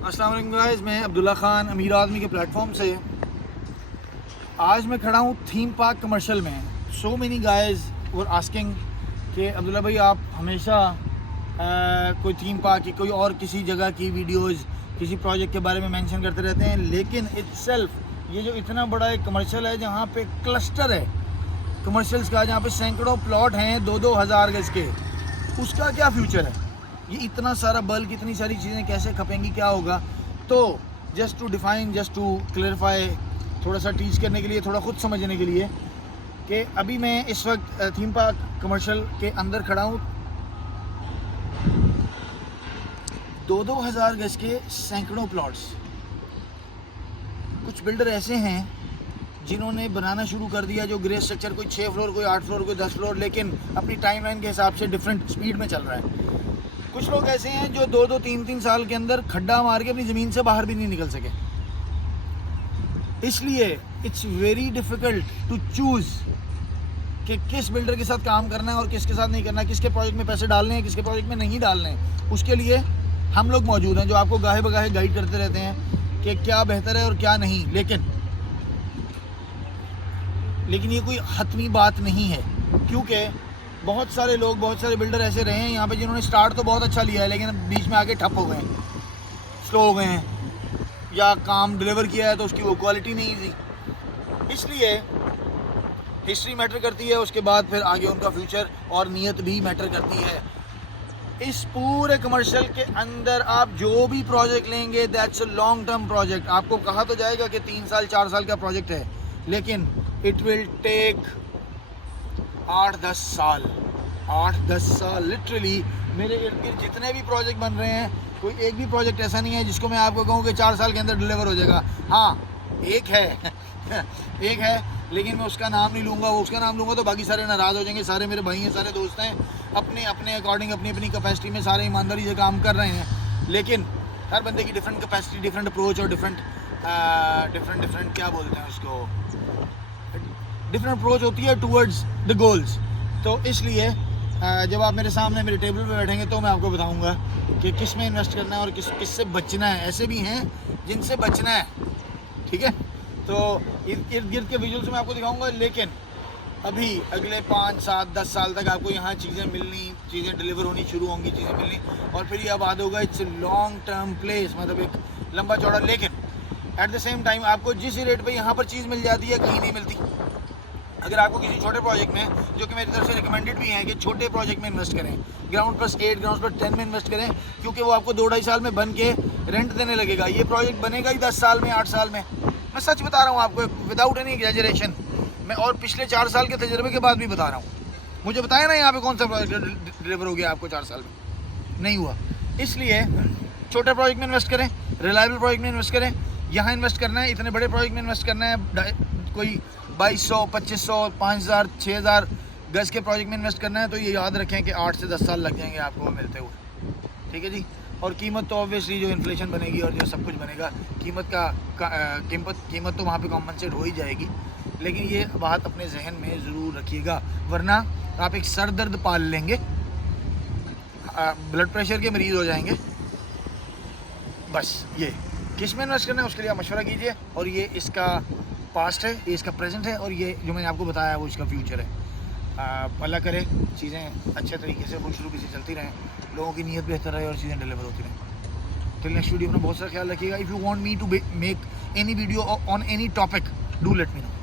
अस्सलाम वालेकुम गाइस, मैं अब्दुल्ला ख़ान अमीर आदमी के प्लेटफॉर्म से आज मैं खड़ा हूँ थीम पार्क कमर्शियल में। So many guys were asking कि अब्दुल्ला भाई आप हमेशा कोई थीम पार्क की कोई और किसी जगह की वीडियोस किसी प्रोजेक्ट के बारे में मेंशन करते रहते हैं, लेकिन इटसेल्फ ये जो इतना बड़ा एक कमर्शियल है जहाँ पे क्लस्टर है कमर्शियल्स का, जहाँ पे सैकड़ों प्लॉट हैं 2-2 हज़ार गज के, उसका क्या फ्यूचर है? ये इतना सारा बल्क, इतनी सारी चीज़ें कैसे खपेंगी, क्या होगा? तो just to define, just to clarify, थोड़ा सा टीच करने के लिए, थोड़ा खुद समझने के लिए कि अभी मैं इस वक्त थीम पार्क कमर्शियल के अंदर खड़ा हूँ। 2-2 हज़ार गज के सैकड़ों प्लॉट्स। कुछ बिल्डर ऐसे हैं जिन्होंने बनाना शुरू कर दिया, जो ग्रे स्ट्रक्चर, कोई 6 फ्लोर, कोई 8 फ्लोर, कोई 10 फ्लोर, लेकिन अपनी टाइमलाइन के हिसाब से डिफरेंट स्पीड में चल रहा है। कुछ लोग ऐसे हैं जो 2-2, 3-3 साल के अंदर खड्डा मार के अपनी ज़मीन से बाहर भी नहीं निकल सके। इसलिए it's very difficult to choose कि किस बिल्डर के साथ काम करना है और किसके साथ नहीं करना है, किसके प्रोजेक्ट में पैसे डालने हैं, किसके प्रोजेक्ट में नहीं डालने हैं। उसके लिए हम लोग मौजूद हैं जो आपको गाहे बगाहे गाइड करते रहते हैं कि क्या बेहतर है और क्या नहीं। लेकिन ये कोई हतमी बात नहीं है, क्योंकि बहुत सारे लोग, बहुत सारे बिल्डर ऐसे रहे हैं यहाँ पे जिन्होंने स्टार्ट तो बहुत अच्छा लिया है, लेकिन बीच में आके ठप हो गए हैं, स्लो हो गए हैं, या काम डिलीवर किया है तो उसकी वो क्वालिटी नहीं थी। इसलिए हिस्ट्री मैटर करती है, उसके बाद फिर आगे उनका फ्यूचर और नीयत भी मैटर करती है। इस पूरे कमर्शियल के अंदर आप जो भी प्रोजेक्ट लेंगे that's a long term project. आपको कहा तो जाएगा कि 3 साल 4 साल का प्रोजेक्ट है, लेकिन इट विल टेक 8-10 साल। 8-10 साल लिटरली। मेरे इर्द गिर्द जितने भी प्रोजेक्ट बन रहे हैं, कोई एक भी प्रोजेक्ट ऐसा नहीं है जिसको मैं आपको कहूँ कि 4 साल के अंदर डिलीवर हो जाएगा। हाँ, एक है एक है, लेकिन मैं उसका नाम नहीं लूँगा। वो उसका नाम लूँगा तो बाकी सारे नाराज़ हो जाएंगे। सारे मेरे भाई हैं, सारे दोस्त हैं, अपने अपने अकॉर्डिंग, अपनी अपनी कैपेसिटी में सारे ईमानदारी से काम कर रहे हैं। लेकिन हर बंदे की डिफरेंट कैपेसिटी, डिफरेंट अप्रोच और डिफरेंट क्या बोलते हैं उसको, डिफरेंट अप्रोच होती है टूवर्ड्स द गोल्स। तो इसलिए जब आप मेरे सामने मेरे टेबल पे बैठेंगे तो मैं आपको बताऊंगा कि किस में इन्वेस्ट करना है और किससे बचना है। ऐसे भी हैं जिनसे बचना है, ठीक है? तो इर्द गिर्द के विजुअल्स मैं आपको दिखाऊंगा, लेकिन अभी अगले 5, 7, 10 साल तक आपको यहाँ चीज़ें मिलनी, चीज़ें डिलीवर होनी शुरू होंगी, चीज़ें मिलनी, और फिर यह बात होगा इट्स लॉन्ग टर्म प्लेस, मतलब एक लंबा चौड़ा। लेकिन एट द सेम टाइम आपको जिस रेट पे यहाँ पर चीज़ मिल जाती है कहीं नहीं मिलती। अगर आपको किसी छोटे प्रोजेक्ट में, जो कि मेरी तरफ से रिकमेंडेड भी है कि छोटे प्रोजेक्ट में इन्वेस्ट करें, ग्राउंड प्लस 8, ग्राउंड प्लस 10 में इन्वेस्ट करें, क्योंकि वो आपको 2-2.5 साल में बन के रेंट देने लगेगा। ये प्रोजेक्ट बनेगा ही 10 साल में, 8 साल में। मैं सच बता रहा हूँ आपको, विदाउट एनी एग्जैजरेशन। मैं और पिछले 4 साल के तजर्बे के बाद भी बता रहा हूँ। मुझे बताया ना यहाँ पे कौन सा प्रोजेक्ट डिलीवर हो गया आपको 4 साल में, नहीं हुआ। इसलिए छोटे प्रोजेक्ट में इन्वेस्ट करें, रिलायबल प्रोजेक्ट में इन्वेस्ट करें। यहाँ इन्वेस्ट करना है, इतने बड़े प्रोजेक्ट में इन्वेस्ट करना है, कोई 2200, 2500, 5000, 6000 गज के प्रोजेक्ट में इन्वेस्ट करना है, तो ये याद रखें कि 8 से 10 साल लग जाएंगे आपको मिलते हुए, ठीक है जी? और कीमत तो ऑब्वियसली जो इन्फ्लेशन बनेगी और जो सब कुछ बनेगा, कीमत तो वहाँ पे कॉम्पनसेट हो ही जाएगी। लेकिन ये बात अपने जहन में ज़रूर रखिएगा, वरना आप एक सर दर्द पाल लेंगे, ब्लड प्रेशर के मरीज़ हो जाएंगे। बस ये किस में इन्वेस्ट करना है उसके लिए आप मशवरा कीजिए। और ये इसका पास्ट है, ये इसका प्रेजेंट है, और ये जो मैंने आपको बताया वो इसका फ्यूचर है। अल्लाह करे चीज़ें अच्छे तरीके से खुशरूबी से चलती रहें, लोगों की नीयत बेहतर रहे और चीज़ें डिलीवर होती रहें। टिल नेक्स्ट वीडियो, अपना बहुत सारा ख्याल रखिएगा। If you want me to make any video on any topic, do let me no.